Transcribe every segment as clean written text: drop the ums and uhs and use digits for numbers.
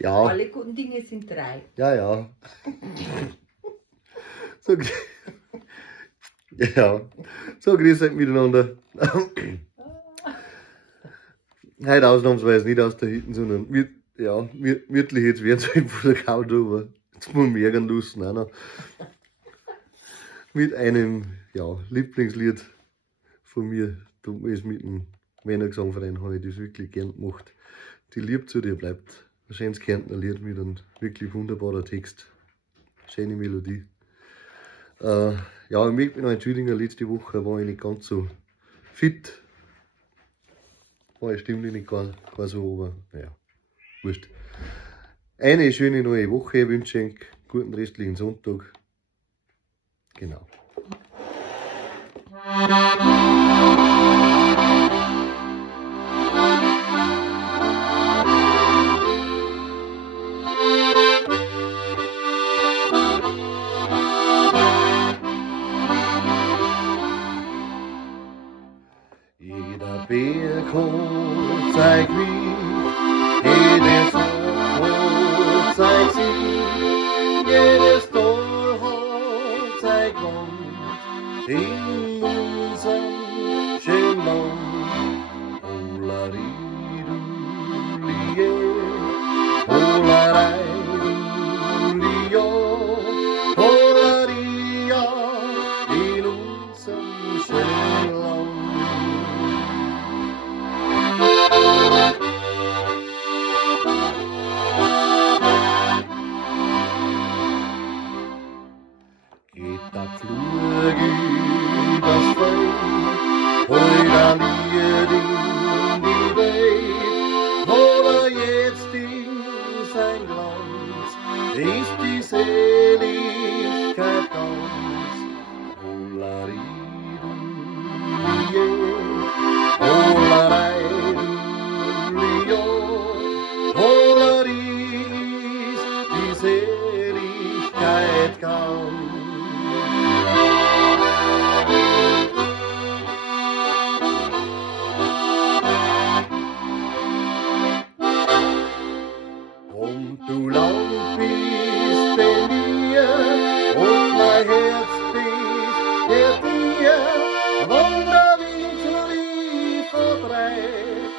Ja. Alle guten Dinge sind drei. Ja. So, ja. So, grüß euch miteinander. Heute ausnahmsweise nicht aus der Hüttn, sondern wirklich jetzt werden sie von der Couch, aber jetzt muss ich mich ärgern lassen auch noch. Mit einem Lieblingslied von mir, da ist mit dem Männergesangsverein Haus das wirklich gern gemacht. Die Liab zu dir bleibt. Ein schönes Kärntner Lied mit einem wirklich wunderbaren Text. Schöne Melodie. Ich möchte mich noch entschuldigen, letzte Woche war ich nicht ganz so fit. War ich stimmlich nicht gar so, aber naja, wurscht. Eine schöne neue Woche wünsche ich, guten restlichen Sonntag. Genau. Jeder Berg hoch zeigt mich, jedes Hoch zeigt sie, jedes Tor hoch zeigt Land, in unserem schönen Land. Olaridulie, Olaridulie, Olaria, in unserem schönen Land. Geht der Flug übers Feld, heute Lied in die Welt, oder jetzt in sein Glanz, ist die Seligkeit ganz. Olaridulie, Olaridulie, Olaris, die Seligkeit ganz. Und du Land bist in mir, und mein Herz bist der dir, und der Wind lief verdreht,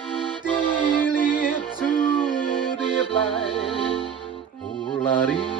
die Lieb zu dir bleibt. Olari.